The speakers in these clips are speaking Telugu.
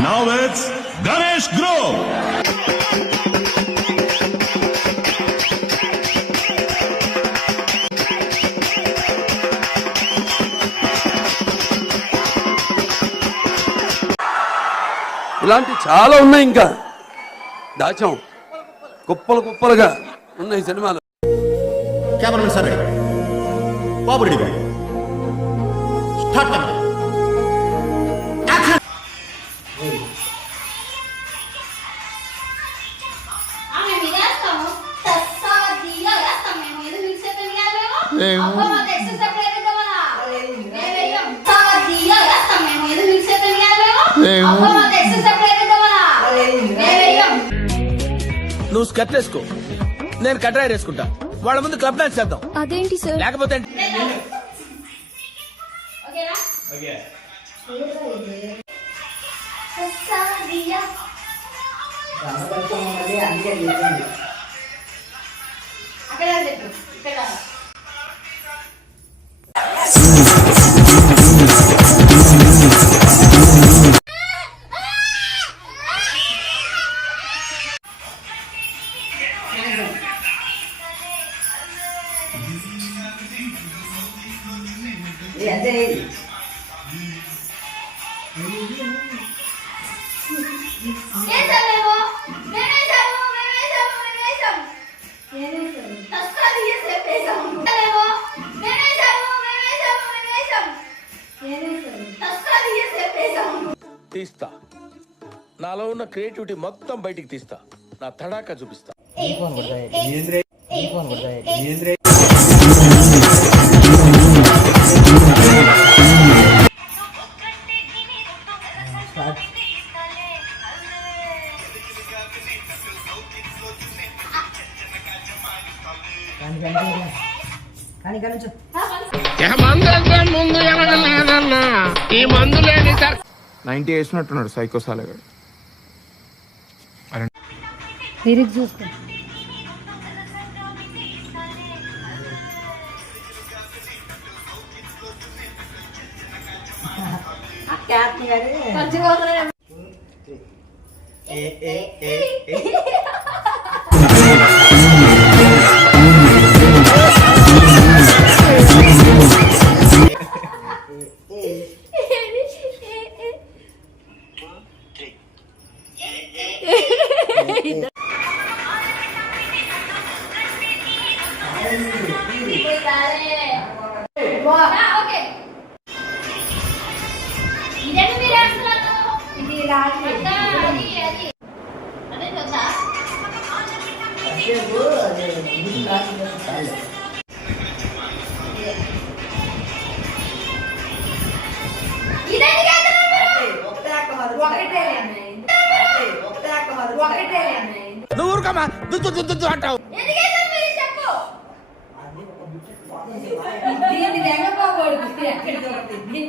Now it's Ganesh Grow. ఇలాంటి చాలా ఉన్నాయి ఇంకా. దాచాం. కుప్పలు కుప్పలుగా ఉన్నాయి సినిమాలు. Cameraman sir. బాబు ready boy start camera action! ఆమె మీద వేస్తాము. తస్సా దియా వేస్తాం. మేము స్కర్ట్ వేసుకో. నేను కట్రాయర్ వేసుకుంటా. వాళ్ళ ముందు క్లబ్ డాన్స్ చేద్దాం. అదేంటి సార్? లేకపోతే అక్కడ తీస్తా. నాలో ఉన్న క్రియేటివిటీ మొత్తం బయటికి తీస్తా. నా తడాకా చూపిస్తా. నైన్టీ వేసినట్టున్నాడు సైకో సాలగాడు. లిరిక్ చూసుకో నువ్వు ఊరుకోమా దుద్దు దుద్దు దుద్దు అంటావు.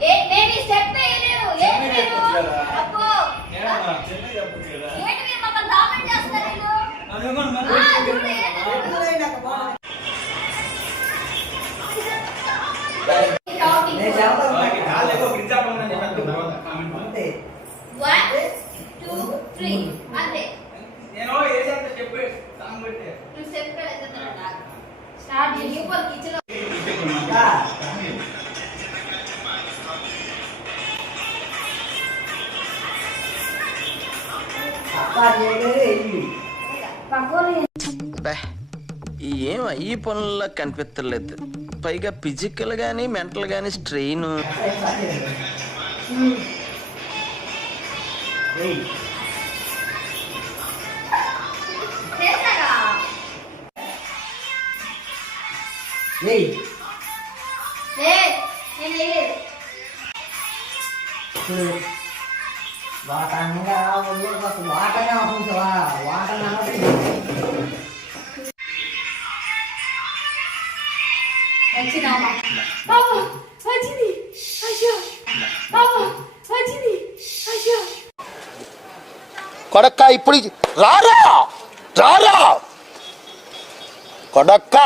ఏ నేను ఏం ఈ పనుల్లో కనిపించలేదు పైగా ఫిజికల్ గానీ మెంటల్ గానీ స్ట్రెయిన్ నేను వాటంగా ఒళ్ళు కోసం వాటగా ఉంచవా వచ్చింది. వచ్చింది. కొడక్క ఇప్పుడు రారా? రారా? కొడక్క!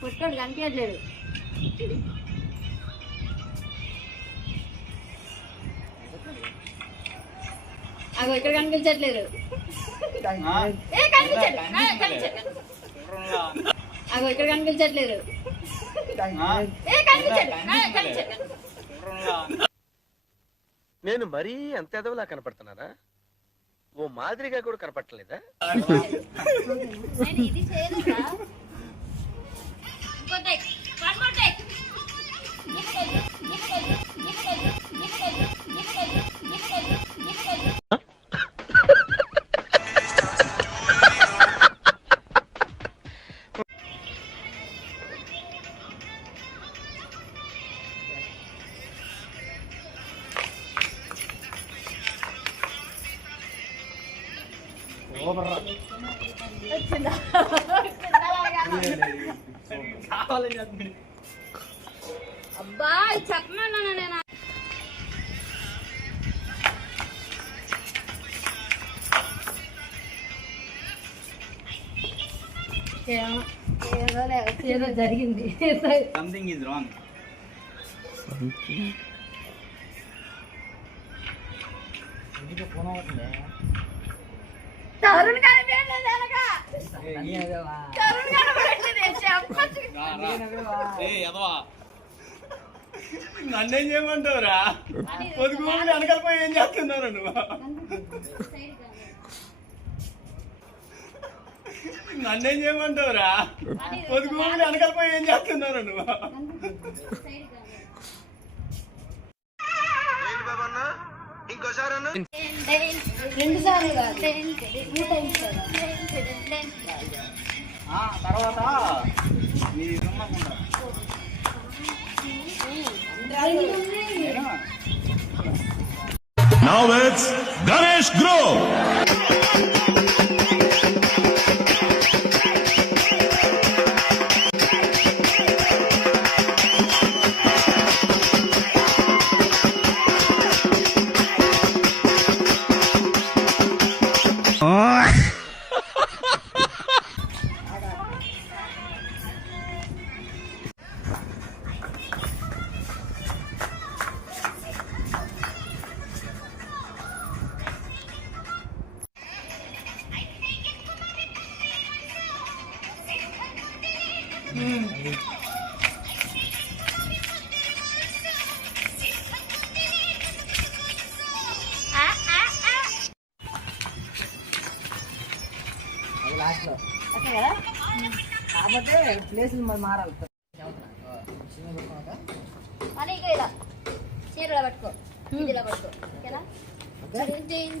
పుట్టోడు కనిపించట్లేదు. ఇక్కడ కనిపించట్లేదు. అగో ఇక్కడ కనిపించట్లేదు. నేను మరీ అంత ఎదవలా కనపడుతున్నారా ఓ మాదిరిగా కూడా కనపడలేదా అబ్బా చెప్పమన్నా నేను? ఏదో జరిగింది. సంథింగ్ ఈజ్ రాంగ్ తరుణ్ వెనక. తరుణ్ ఎదవా? నన్నేం చేయమంటావురా? పొదుగు వెనకాల పోయి ఏం చేస్తున్నావు నువ్వు? నన్నేం చేయమంటావురా? పొదుగు వెనకాల పోయి ఏం చేస్తున్నావు నువ్వు? రెండు సార్లు కాదు టూ టైమ్స్ కదా ఆ, తర్వాత నీ రమ్మకుండా Now it's Ganesh Grow. కాకపోతే ప్లేసులు మరి మారాలి చీరలో పట్టుకో ఇదిలో పట్టుకో ఓకేనా జైన్